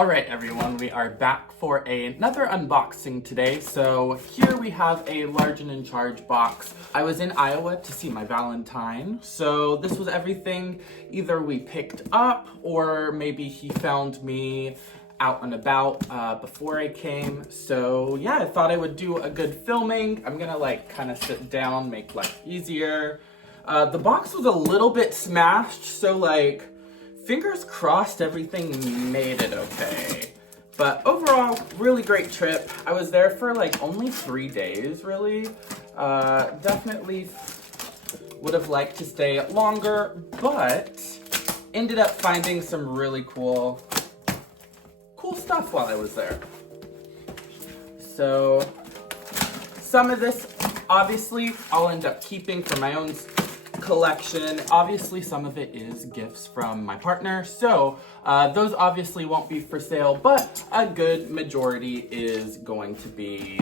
All right, everyone, we are back for another unboxing today. So here we have a large and in charge box. I was in Iowa to see my Valentine. So this was everything either we picked up or maybe he found me out and about before I came. So yeah, I thought I would do a good filming. I'm gonna like kind of sit down, make life easier. The box was a little bit smashed, so like, fingers crossed everything made it okay. But overall, really great trip. I was there for like only 3 days, really. Definitely would have liked to stay longer, but ended up finding some really cool stuff while I was there. So some of this, obviously, I'll end up keeping for my own collection. Obviously, some of it is gifts from my partner, so those obviously won't be for sale, but a good majority is going to be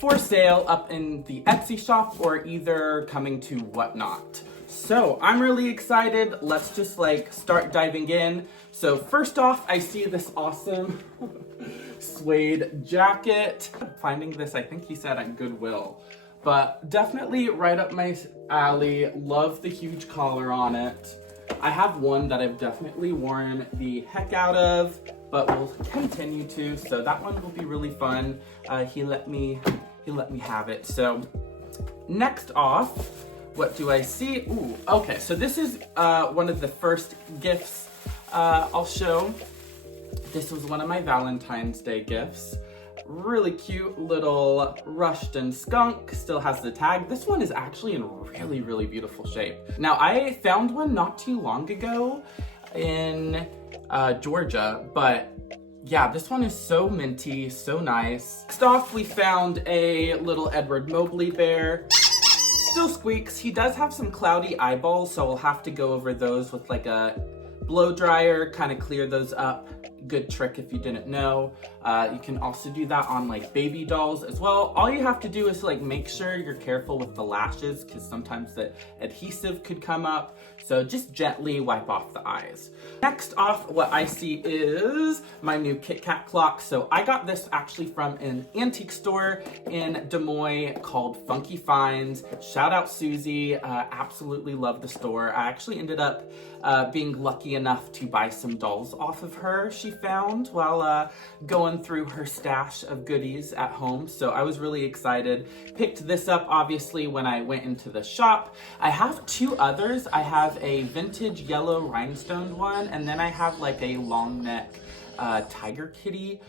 for sale up in the Etsy shop or either coming to Whatnot. So I'm really excited. Let's just like start diving in. So first off, I see this awesome suede jacket. Finding this, I think he said at Goodwill. But definitely right up my alley. Love the huge collar on it. I have one that I've definitely worn the heck out of, but will continue to. So that one will be really fun. He let me have it. So next off, what do I see? Ooh, okay. So this is one of the first gifts I'll show. This was one of my Valentine's Day gifts. Really cute little Russian skunk, still has the tag. This one is actually in really beautiful shape. Now I found one not too long ago in Georgia, but yeah, this one is so minty, so nice. Next off, we found a little Edward Mobley bear. Still squeaks. He does have some cloudy eyeballs, so we'll have to go over those with like a blow dryer, kind of clear those up. Good trick if you didn't know. You can also do that on like baby dolls as well. All you have to do is like make sure you're careful with the lashes because sometimes the adhesive could come up. So just gently wipe off the eyes. Next off, what I see is my new Kit Kat clock. So I got this actually from an antique store in Des Moines called Funky Finds. Shout out Susie, absolutely love the store. I actually ended up being lucky enough to buy some dolls off of her she found while going through her stash of goodies at home. So I was really excited. Picked this up obviously when I went into the shop. I have 2 others. I have a vintage yellow rhinestone one, and then I have like a long neck tiger kitty,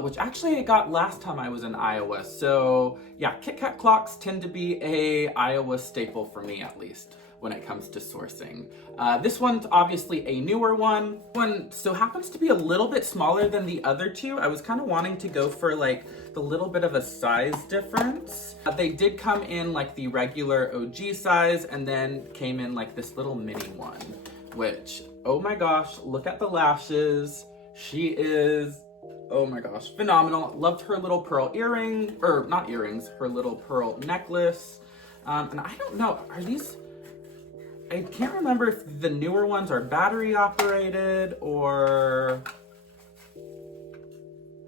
which actually I got last time I was in Iowa. So yeah, Kit Kat clocks tend to be a Iowa staple for me, at least when it comes to sourcing. This one's obviously a newer one. One so happens to be a little bit smaller than the other 2. I was kind of wanting to go for like the little bit of a size difference. They did come in like the regular OG size and then came in like this little mini one, which, oh my gosh, look at the lashes. She is, oh my gosh, phenomenal. Loved her little pearl earring, or not earrings, her little pearl necklace. And I don't know, are these, I can't remember if the newer ones are battery operated or,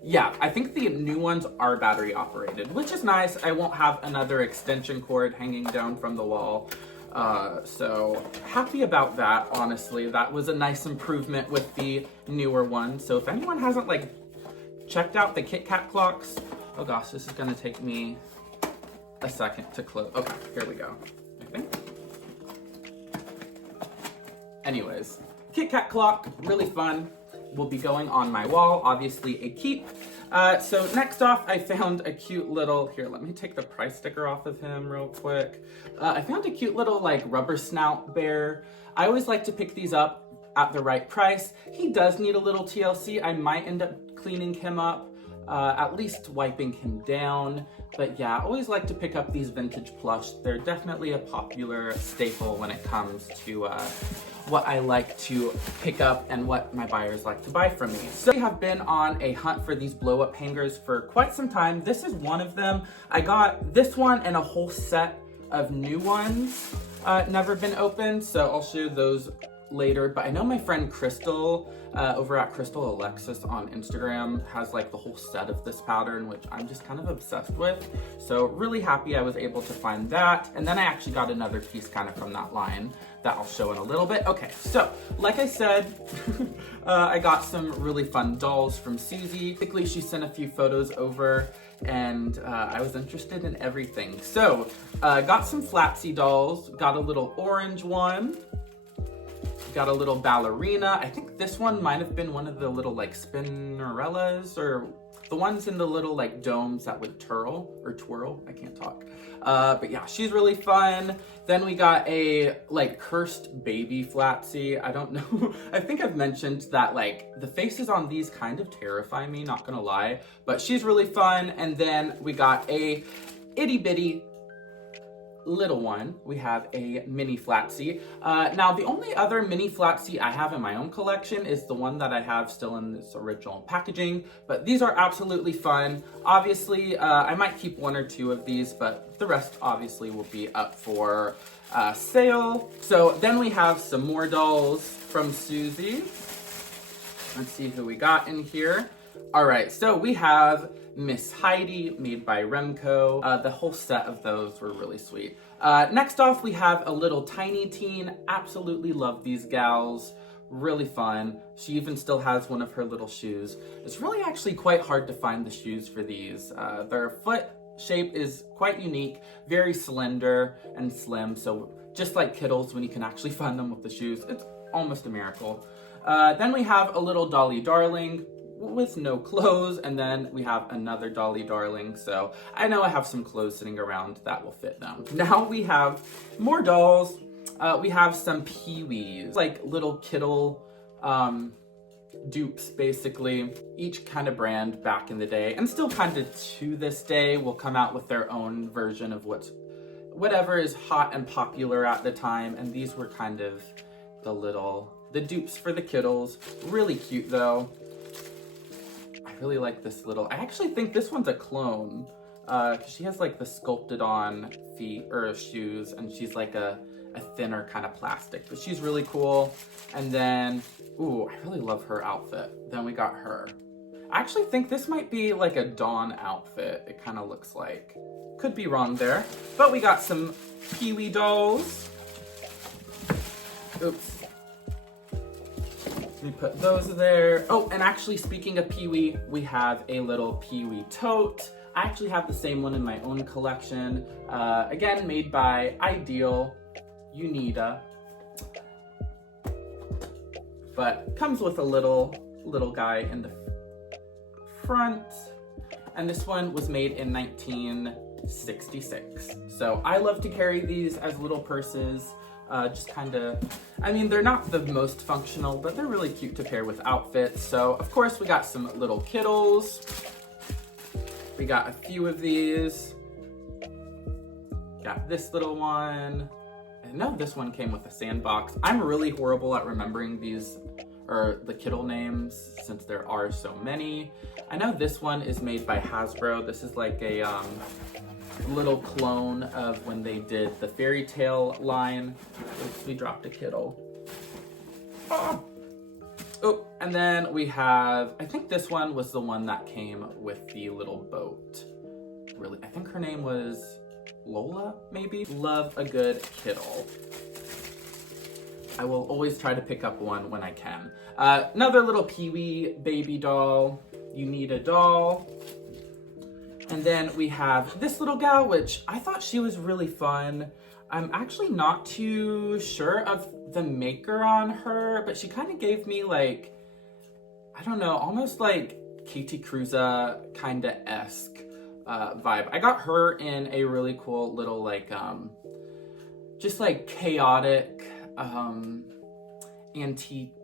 yeah, I think the new ones are battery operated, which is nice. I won't have another extension cord hanging down from the wall. So happy about that, honestly. That was a nice improvement with the newer one. So if anyone hasn't like checked out the Kit Kat clocks, oh gosh, this is gonna take me a second to close. Okay, here we go, I think. Anyways, Kit Kat clock, really fun. Will be going on my wall, obviously a keep. So next off, I found a cute little, here, let me take the price sticker off of him real quick. I found a cute little like rubber snout bear. I always like to pick these up at the right price. He does need a little TLC. I might end up cleaning him up, at least wiping him down. But yeah, I always like to pick up these vintage plush. They're definitely a popular staple when it comes to what I like to pick up and what my buyers like to buy from me. So I have been on a hunt for these blow up hangers for quite some time. This is one of them. I got this one and a whole set of new ones, never been opened. So I'll show those later, but I know my friend Crystal over at Crystal Alexis on Instagram has like the whole set of this pattern, which I'm just kind of obsessed with. So really happy I was able to find that. And then I actually got another piece kind of from that line that I'll show in a little bit. Okay, so like I said, I got some really fun dolls from Susie. Basically, she sent a few photos over and I was interested in everything. So got some Flatsy dolls, got a little orange one, got a little ballerina. I think this one might have been one of the little like spinnerellas, or the ones in the little like domes that would twirl, I can't talk. But yeah, she's really fun. Then we got a like cursed baby Flatsy. I don't know, I think I've mentioned that like the faces on these kind of terrify me, not gonna lie, but she's really fun. And then we got a itty bitty little one. We have a mini Flatsy. Now the only other mini Flatsy I have in my own collection is the one that I have still in this original packaging, but these are absolutely fun. Obviously, I might keep one or two of these, but the rest obviously will be up for sale. So then we have some more dolls from Susie. Let's see who we got in here. All right, so we have Miss Heidi, made by Remco. The whole set of those were really sweet. Next off, we have a little tiny teen. Absolutely love these gals. Really fun. She even still has one of her little shoes. It's really actually quite hard to find the shoes for these. Their foot shape is quite unique, very slender and slim. So just like Kittles, when you can actually find them with the shoes, it's almost a miracle. Then we have a little Dolly Darling with no clothes, and then we have another Dolly Darling, so I know I have some clothes sitting around that will fit them. Now we have more dolls. We have some Peewees, like little Kittle dupes, basically. Each kind of brand back in the day, and still kind of to this day, will come out with their own version of whatever is hot and popular at the time, and these were kind of the dupes for the Kittles. Really cute though. I really like this little, I actually think this one's a clone. She has like the sculpted on feet or shoes, and she's like a thinner kind of plastic, but she's really cool. And then, ooh, I really love her outfit. Then we got her. I actually think this might be like a Dawn outfit. It kind of looks like. Could be wrong there. But we got some Peewee dolls. Oops. Let me put those there. Oh, and actually speaking of Peewee, we have a little Peewee tote. I actually have the same one in my own collection. Again, made by Ideal Unida. But comes with a little guy in the front. And this one was made in 1966. So I love to carry these as little purses. Just kind of, I mean, they're not the most functional, but they're really cute to pair with outfits. So of course we got some little Kittles. We got a few of these. Got this little one. I know this one came with a sandbox. I'm really horrible at remembering these, or the Kittle names, since there are so many. I know this one is made by Hasbro. This is like a little clone of when they did the fairy tale line. Oops, we dropped a Kittle. Oh. Oh, and then we have, I think this one was the one that came with the little boat. Really, I think her name was Lola, maybe? Love a good Kittle. I will always try to pick up one when I can. Another little Peewee baby doll. You need a doll. And then we have this little gal, which I thought she was really fun. I'm actually not too sure of the maker on her, but she kind of gave me like, I don't know, almost like Katie Cruza kind of esque vibe. I got her in a really cool little like, just like chaotic antique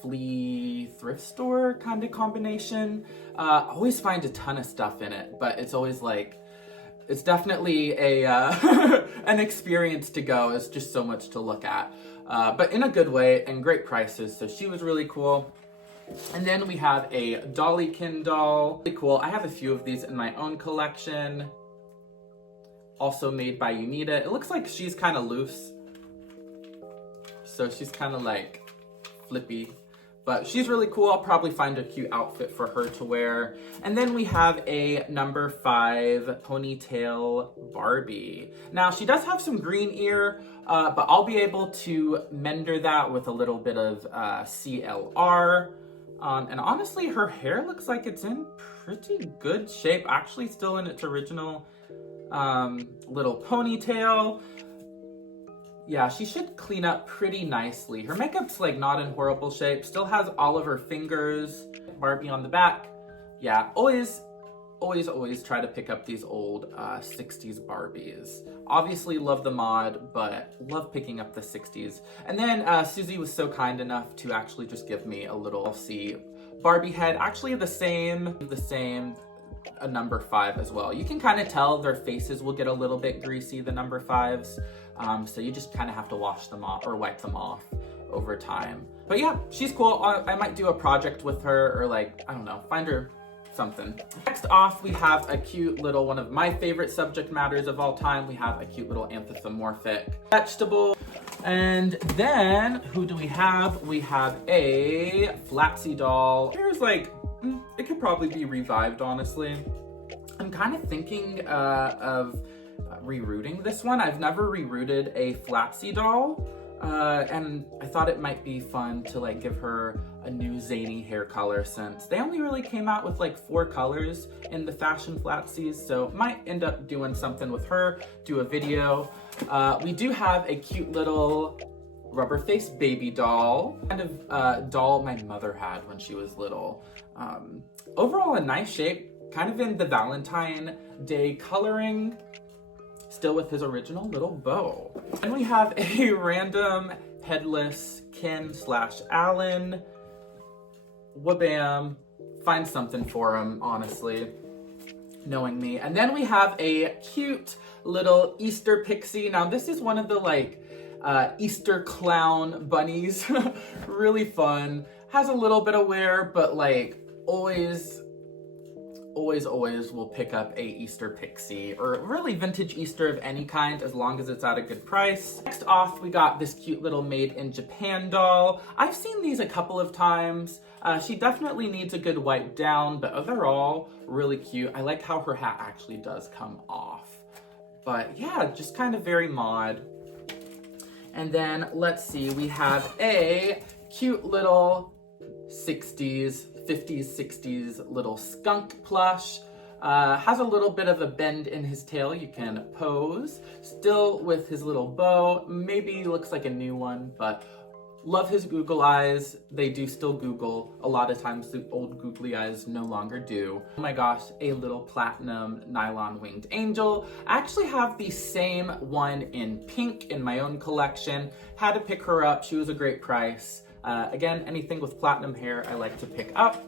flea thrift store kind of combination. I always find a ton of stuff in it, but it's always like, it's definitely a an experience to go. It's just so much to look at, but in a good way, and great prices. So she was really cool. And then we have a Dollykin doll. Really cool. I have a few of these in my own collection. Also made by Unida. It looks like she's kind of loose. So she's kind of like flippy. But she's really cool. I'll probably find a cute outfit for her to wear. And then we have a number 5 ponytail Barbie. Now, she does have some green ear, but I'll be able to mender that with a little bit of CLR. And honestly, her hair looks like it's in pretty good shape. Actually, still in its original little ponytail. Yeah, she should clean up pretty nicely. Her makeup's like not in horrible shape. Still has all of her fingers. Barbie on the back. Yeah, always try to pick up these old 60s Barbies. Obviously love the mod, but love picking up the 60s. And then Susie was so kind enough to actually just give me a little Barbie head. Actually the same, a number 5 as well. You can kind of tell their faces will get a little bit greasy, the number 5s. So you just kind of have to wash them off or wipe them off over time. But yeah, she's cool. I might do a project with her or like, I don't know, find her something. Next off, we have a cute little, one of my favorite subject matters of all time. We have a cute little anthropomorphic vegetable. And then, who do we have? We have a Flatsy doll. Here's like, it could probably be revived, honestly. I'm kind of thinking of rerooting this one. I've never rerooted a Flatsy doll. And I thought it might be fun to like give her a new zany hair color since they only really came out with like 4 colors in the fashion Flatsies. So might end up doing something with her, do a video. We do have a cute little rubber face baby doll, kind of doll my mother had when she was little. Overall a nice shape, kind of in the Valentine Day coloring. Still with his original little bow. And we have a random headless Ken / Alan. Wabam. Find something for him, honestly, knowing me. And then we have a cute little Easter pixie. Now this is one of the like Easter clown bunnies. Really fun. Has a little bit of wear, but like always will pick up a Easter pixie or really vintage Easter of any kind as long as it's at a good price. Next off, we got this cute little made in Japan doll. I've seen these a couple of times. She definitely needs a good wipe down, but overall, really cute. I like how her hat actually does come off. But yeah, just kind of very mod. And then let's see, we have a cute little 60s, 50s, 60s little skunk plush. Has a little bit of a bend in his tail. You can pose. Still with his little bow. Maybe looks like a new one, but love his Google eyes. They do still Google. A lot of times the old googly eyes no longer do. Oh my gosh, a little platinum nylon winged angel. I actually have the same one in pink in my own collection. Had to pick her up. She was a great price. Again, anything with platinum hair I like to pick up.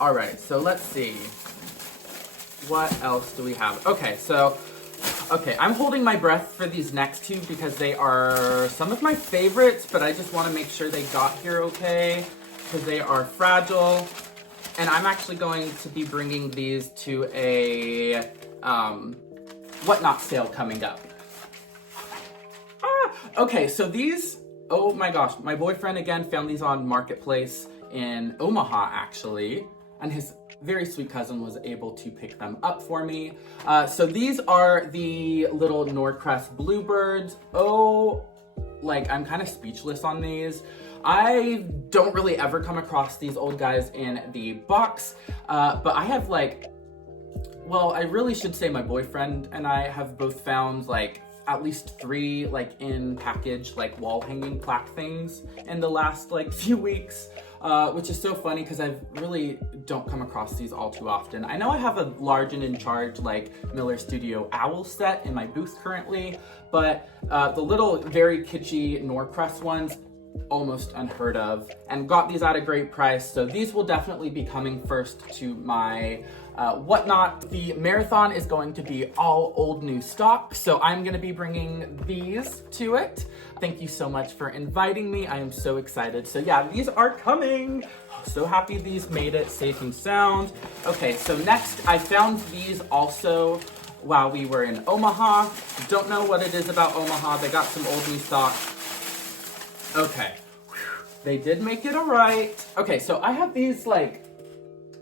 All right, so let's see. What else do we have? Okay, I'm holding my breath for these next 2 because they are some of my favorites, but I just want to make sure they got here okay because they are fragile. And I'm actually going to be bringing these to a whatnot sale coming up. Okay, so these, oh my gosh, my boyfriend again found these on Marketplace in Omaha actually, and his very sweet cousin was able to pick them up for me. So these are the little Norcrest bluebirds. Oh, like I'm kind of speechless on these. I don't really ever come across these old guys in the box, but I have like, well, I really should say my boyfriend and I have both found like at least 3 like in package like wall hanging plaque things in the last like few weeks, which is so funny because I really don't come across these all too often. I know I have a large and in charge like Miller Studio owl set in my booth currently, but the little very kitschy Norcrest ones, almost unheard of, and got these at a great price. So these will definitely be coming first to my whatnot. The marathon is going to be all old new stock, so I'm going to be bringing these to it. Thank you so much for inviting me. I am so excited. So yeah, these are coming. So happy these made it safe and sound. Okay, so next I found these also while we were in Omaha. Don't know what it is about Omaha. They got some old new stock. Okay. Whew. They did make it all right. Okay, so I have these, like,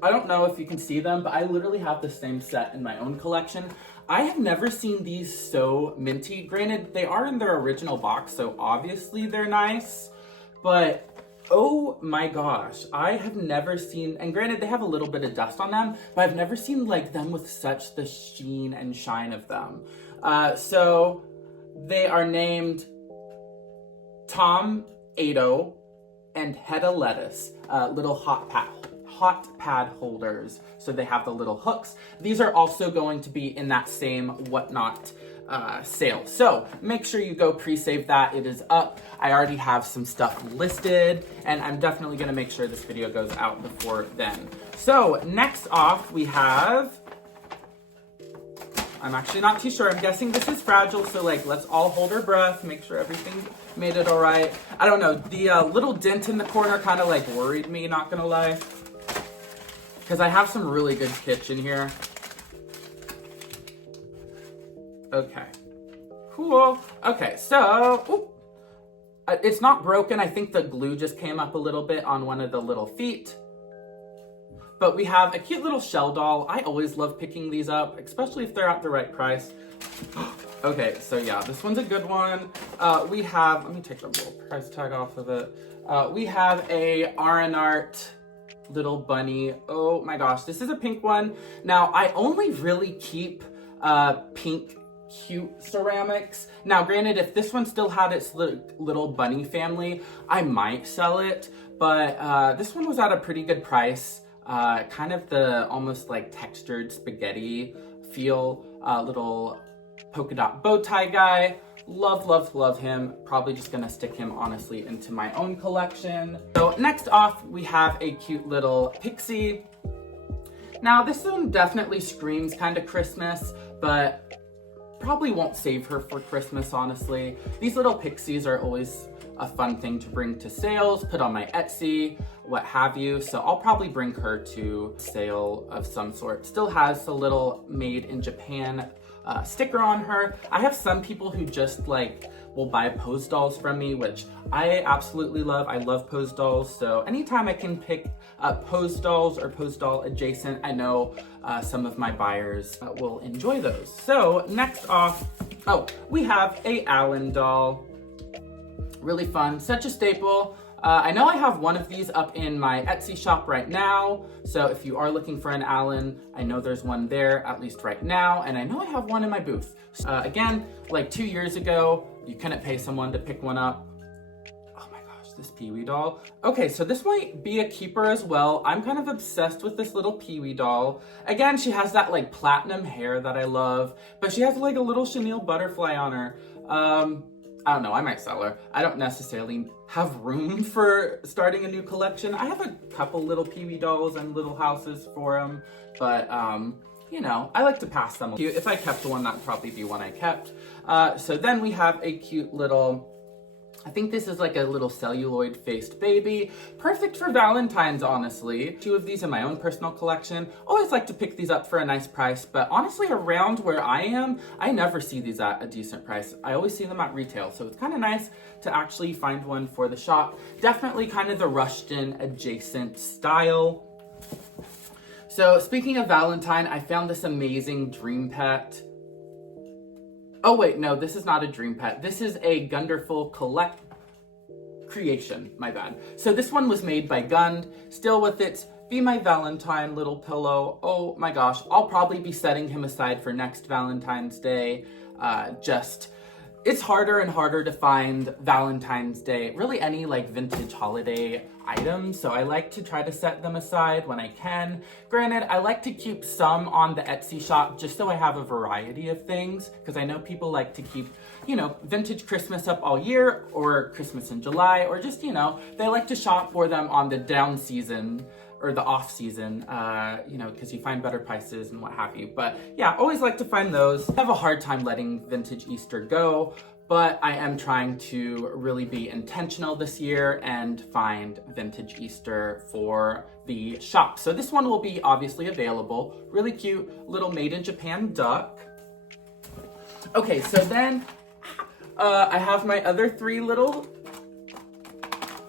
I don't know if you can see them, but I literally have the same set in my own collection. I have never seen these so minty. Granted, they are in their original box, so obviously they're nice, but oh my gosh, I have never seen, and granted they have a little bit of dust on them, but I've never seen like them with such the sheen and shine of them. So they are named Tom Ado and Hedda Lettuce, little hot pad holders. So they have the little hooks. These are also going to be in that same Whatnot sale. So make sure you go pre-save that. It is up. I already have some stuff listed, and I'm definitely gonna make sure this video goes out before then. So next off we have, I'm actually not too sure. I'm guessing this is fragile, so like let's all hold our breath, make sure everything made it all right. I don't know, the little dent in the corner kind of like worried me, not gonna lie, because I have some really good Kitsch in here. Okay, cool. Okay, so, it's not broken. I think the glue just came up a little bit on one of the little feet. But we have a cute little shell doll. I always love picking these up, especially if they're at the right price. Okay, so yeah, this one's a good one. We have, let me take the little price tag off of it. We have a R&Art little bunny. Oh my gosh, this is a pink one. Now, I only really keep pink cute ceramics. Now, granted, if this one still had its little bunny family, I might sell it, but this one was at a pretty good price. Kind of the almost like textured spaghetti feel, little polka dot bow tie guy. Love, love, love him. Probably just gonna stick him honestly into my own collection. So next off, we have a cute little pixie. Now, this one definitely screams kind of Christmas, but probably won't save her for Christmas, honestly. These little pixies are always a fun thing to bring to sales, put on my Etsy, what have you. So I'll probably bring her to sale of some sort. Still has the little made in Japan sticker on her. I have some people who just like will buy pose dolls from me, which I absolutely love. I love pose dolls. So anytime I can pick up pose dolls or pose doll adjacent, I know some of my buyers will enjoy those. So next off, we have a Allen doll. Really fun, such a staple. I know I have one of these up in my Etsy shop right now. So if you are looking for an Allen, I know there's one there, at least right now. And I know I have one in my booth. Again, like 2 years ago, you couldn't pay someone to pick one up. Oh my gosh, this Peewee doll. Okay, so this might be a keeper as well. I'm kind of obsessed with this little Peewee doll. Again, she has that like platinum hair that I love, but she has like a little chenille butterfly on her. I don't know, I might sell her. I don't necessarily have room for starting a new collection. I have a couple little Peewee dolls and little houses for them, but you know, I like to pass them. If I kept one, that'd probably be one I kept. So then we have a cute little, I think this is like a little celluloid-faced baby. Perfect for Valentine's, honestly. 2 of these in my own personal collection. Always like to pick these up for a nice price, but honestly, around where I am, I never see these at a decent price. I always see them at retail, so it's kind of nice to actually find one for the shop. Definitely kind of the Rushton adjacent style. So speaking of Valentine, I found this amazing dream pet. Oh wait, no, this is not a dream pet. This is a Gunderful creation, my bad. So this one was made by Gund, still with its Be My Valentine little pillow. Oh my gosh, I'll probably be setting him aside for next Valentine's Day. It's harder and harder to find Valentine's Day, really any like vintage holiday items, so I like to try to set them aside when I can. Granted, I like to keep some on the Etsy shop just so I have a variety of things, because I know people like to keep, you know, vintage Christmas up all year, or Christmas in July, or just, you know, they like to shop for them on the down season or the off season, you know, because you find better prices and what have you. But yeah, always like to find those. I have a hard time letting vintage Easter go, but I am trying to really be intentional this year and find vintage Easter for the shop. So this one will be obviously available. Really cute little made in Japan duck. Okay, so then I have my other 3 little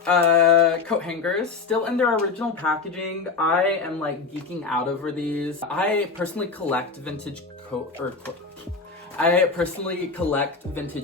Coat hangers, still in their original packaging. I am like geeking out over these. I personally collect vintage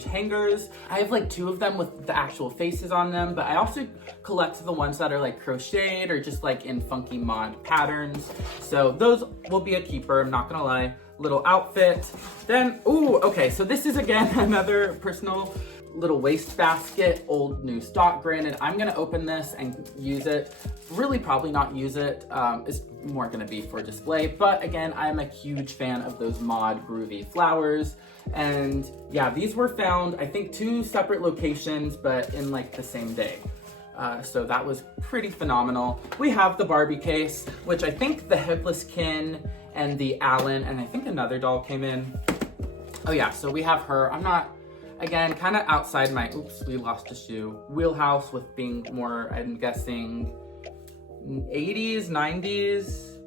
hangers. I have like 2 of them with the actual faces on them, but I also collect the ones that are like crocheted or just like in funky mod patterns. So those will be a keeper, I'm not gonna lie. Little outfit. Then, ooh, okay, so this is again another personal little waste basket, old new stock. Granted, I'm gonna open this and use it. Really probably not use it. It's more gonna be for display, but again, I'm a huge fan of those mod groovy flowers. And yeah, these were found, I think 2 separate locations, but in like the same day. So that was pretty phenomenal. We have the Barbie case, which I think the Headless Kin and the Allen, and I think another doll came in. Oh yeah, so we have her. I'm not, again, kind of outside my, oops, we lost a shoe, wheelhouse with being more, I'm guessing, 80s, 90s.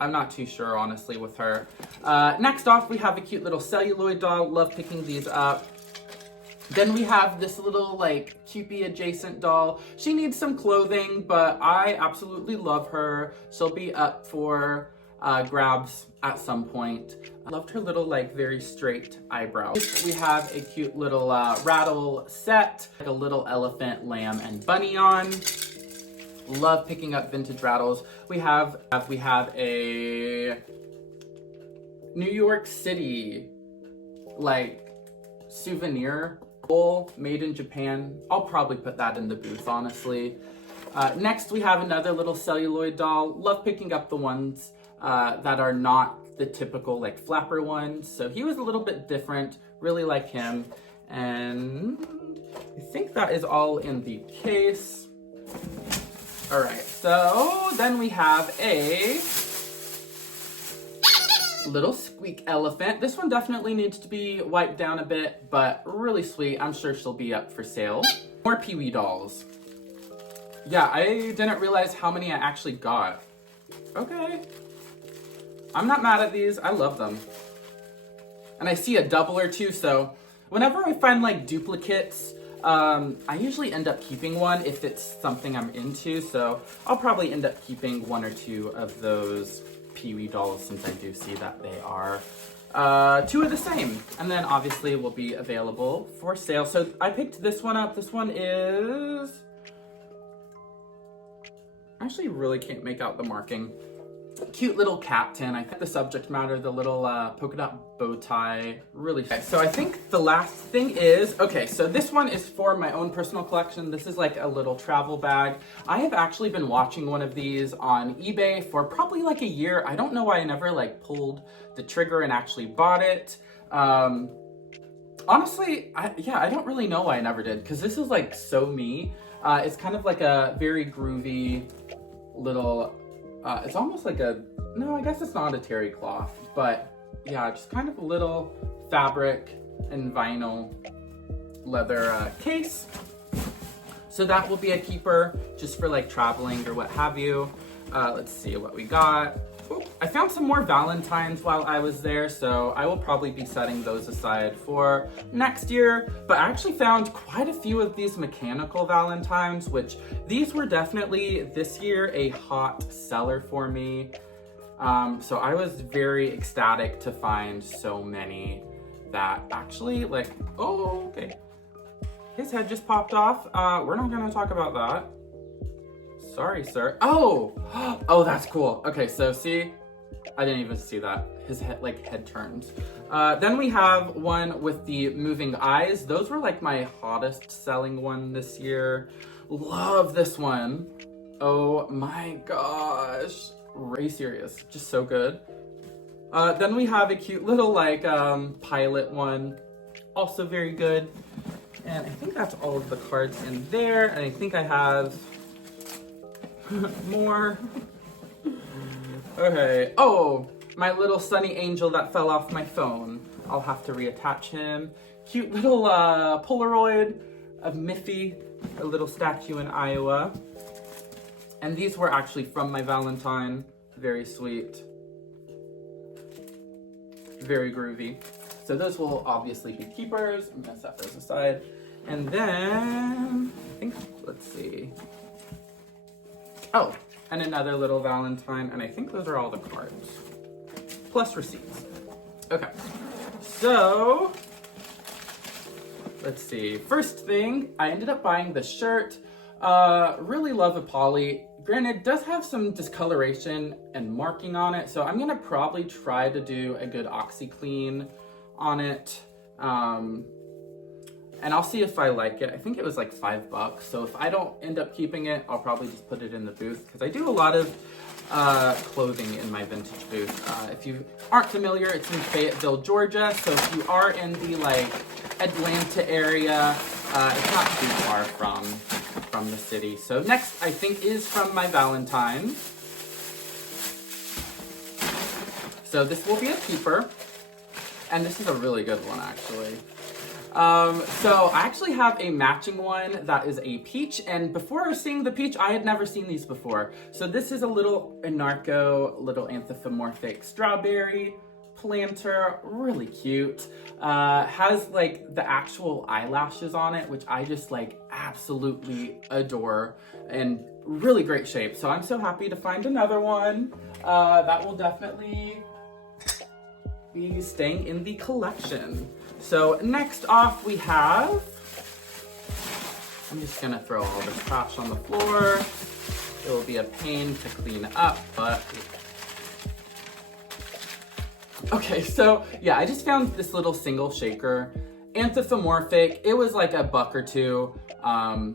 I'm not too sure, honestly, with her. Next off, we have a cute little celluloid doll. Love picking these up. Then we have this little, like, Cupid adjacent doll. She needs some clothing, but I absolutely love her. She'll be up for grabs at some point. I loved her little, like, very straight eyebrows. We have a cute little rattle set, like a little elephant, lamb, and bunny on. Love picking up vintage rattles. We have a New York City, like, souvenir bowl made in Japan. I'll probably put that in the booth, honestly. Next, we have another little celluloid doll. Love picking up the ones that are not the typical like flapper ones. So he was a little bit different, really like him. And I think that is all in the case. All right, so then we have a little squeak elephant. This one definitely needs to be wiped down a bit, but really sweet. I'm sure she'll be up for sale. More Peewee dolls. Yeah, I didn't realize how many I actually got. Okay. I'm not mad at these. I love them. And I see a double or 2, so whenever I find like duplicates, I usually end up keeping one if it's something I'm into, so I'll probably end up keeping 1 or 2 of those Peewee dolls since I do see that they are 2 of the same. And then obviously will be available for sale. So I picked this one up. This one is... I actually really can't make out the marking. Cute little cat tin. I think the subject matter, the little polka dot bow tie, really. Okay, so I think the last thing is, okay, so this one is for my own personal collection. This is like a little travel bag. I have actually been watching one of these on eBay for probably like a year. I don't know why I never like pulled the trigger and actually bought it. Honestly, I don't really know why I never did, because this is like so me. It's kind of like a very groovy little, it's almost like a, no, I guess it's not a terry cloth, but yeah, just kind of a little fabric and vinyl leather case. So that will be a keeper just for like traveling or what have you. Let's see what we got. Ooh, I found some more valentines while I was there, so I will probably be setting those aside for next year. But I actually found quite a few of these mechanical valentines, which these were definitely this year a hot seller for me. So I was very ecstatic to find so many that actually like, oh, okay. His head just popped off. We're not gonna talk about that. Sorry, sir. Oh, oh, that's cool. Okay, so see, I didn't even see that. His head turns. Then we have one with the moving eyes. Those were like my hottest selling one this year. Love this one. Oh my gosh. Are you serious? Just so good. Then we have a cute little like pilot one. Also very good. And I think that's all of the cards in there. And I think I have more. Okay. Oh, my little sunny angel that fell off my phone. I'll have to reattach him. Cute little Polaroid of Miffy, a little statue in Iowa. And these were actually from my Valentine. Very sweet. Very groovy. So those will obviously be keepers. I'm gonna set those aside. And then think, let's see. Oh, and another little Valentine, and I think those are all the cards. Plus receipts. Okay, so, let's see. First thing, I ended up buying the shirt. Really love a poly. Granted, it does have some discoloration and marking on it, so I'm gonna probably try to do a good OxyClean on it. And I'll see if I like it. I think it was like $5, so if I don't end up keeping it, I'll probably just put it in the booth, because I do a lot of clothing in my vintage booth. If you aren't familiar, it's in Fayetteville, Georgia, so if you are in the like Atlanta area, it's not too far from the city. So next, I think, is from my Valentines. So this will be a keeper, and this is a really good one, actually. So I actually have a matching one that is a peach, and before seeing the peach, I had never seen these before. So this is a little anarcho, little anthropomorphic strawberry planter, really cute. Has like the actual eyelashes on it, which I just like absolutely adore, and really great shape. So I'm so happy to find another one. That will definitely be staying in the collection. So next off we have, I'm just gonna throw all this trash on the floor. It will be a pain to clean up, but okay, so yeah, I just found this little single shaker, anthropomorphic. It was like $1 or $2.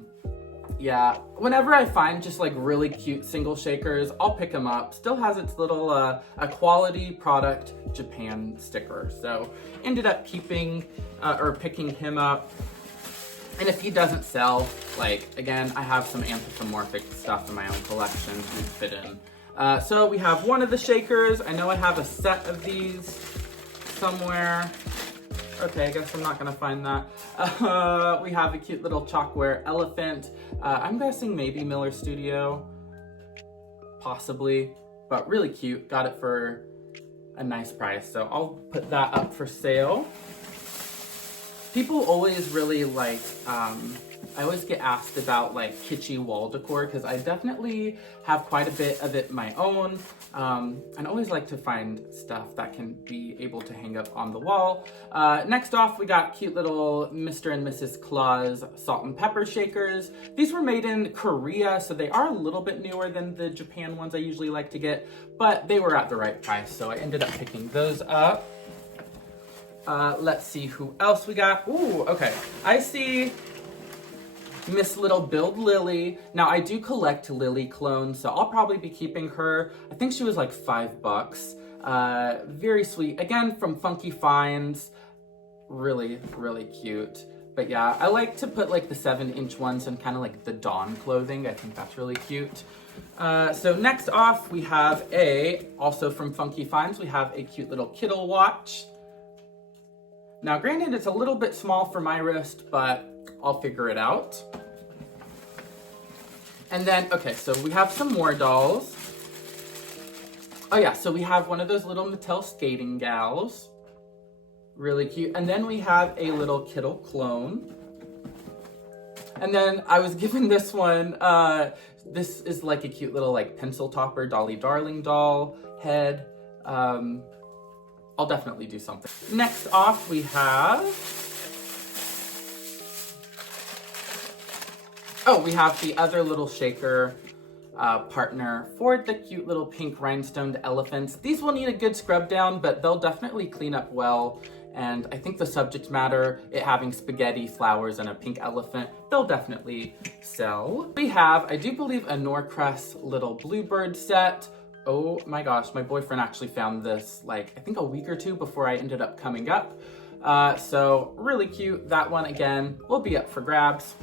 Yeah, whenever I find just like really cute single shakers, I'll pick them up. Still has its little a quality product Japan sticker. So ended up keeping or picking him up. And if he doesn't sell, like again, I have some anthropomorphic stuff in my own collection to fit in. So we have one of the shakers. I know I have a set of these somewhere. Okay, I guess I'm not gonna find that. We have a cute little chalkware elephant. I'm guessing maybe Miller Studio, possibly, but really cute. Got it for a nice price, so I'll put that up for sale. People always really like, I always get asked about like kitschy wall decor, because I definitely have quite a bit of it my own. And always like to find stuff that can be able to hang up on the wall. Next off, we got cute little Mr. and Mrs. Claus salt and pepper shakers. These were made in Korea, so they are a little bit newer than the Japan ones I usually like to get, but they were at the right price, so I ended up picking those up. Let's see who else we got. Ooh, okay. I see Miss Little Build Lily. Now I do collect Lily clones, so I'll probably be keeping her. I think she was like $5. Very sweet. Again, from Funky Finds. Really, really cute. But yeah, I like to put like the 7-inch ones in kind of like the Dawn clothing. I think that's really cute. So next off, we have also from Funky Finds, we have a cute little Kittle watch. Now granted, it's a little bit small for my wrist, but I'll figure it out. And then, okay, so we have some more dolls. Oh yeah, so we have one of those little Mattel skating gals. Really cute. And then we have a little Kittle clone. And then I was given this one. This is like a cute little like pencil topper Dolly Darling doll head. I'll definitely do something. Next off, we have... Oh, we have the other little shaker partner for the cute little pink rhinestoned elephants. These will need a good scrub down, but they'll definitely clean up well. And I think the subject matter, it having spaghetti, flowers, and a pink elephant, they'll definitely sell. We have, I do believe, a Norcrest little bluebird set. Oh my gosh, my boyfriend actually found this like, I think a week or two before I ended up coming up. So really cute. That one, again, will be up for grabs.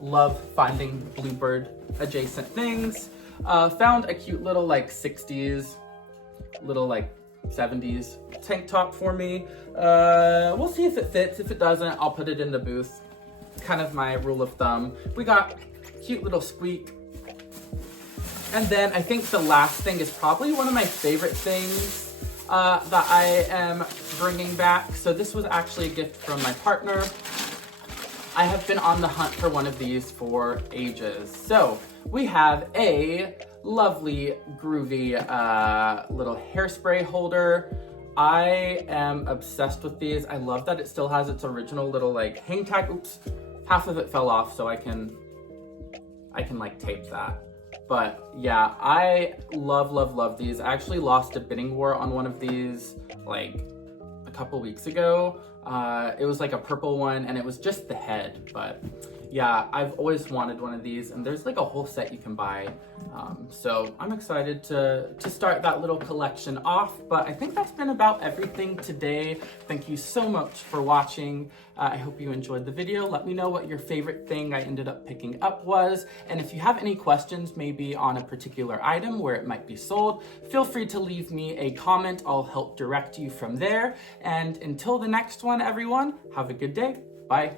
Love finding bluebird adjacent things. Found a cute little like 60s, little like 70s tank top for me. We'll see if it fits. If it doesn't, I'll put it in the booth. Kind of my rule of thumb. We got cute little squeak. And then I think the last thing is probably one of my favorite things that I am bringing back. So this was actually a gift from my partner. I have been on the hunt for one of these for ages. So we have a lovely, groovy little hairspray holder. I am obsessed with these. I love that it still has its original little like hang tag. Oops, half of it fell off, so I can like tape that. But yeah, I love these. I actually lost a bidding war on one of these like a couple weeks ago. It was like a purple one and it was just the head, but yeah, I've always wanted one of these, and there's like a whole set you can buy. So I'm excited to start that little collection off, but I think that's been about everything today. Thank you so much for watching. I hope you enjoyed the video. Let me know what your favorite thing I ended up picking up was, and if you have any questions maybe on a particular item where it might be sold, feel free to leave me a comment. I'll help direct you from there. And until the next one, everyone, have a good day. Bye.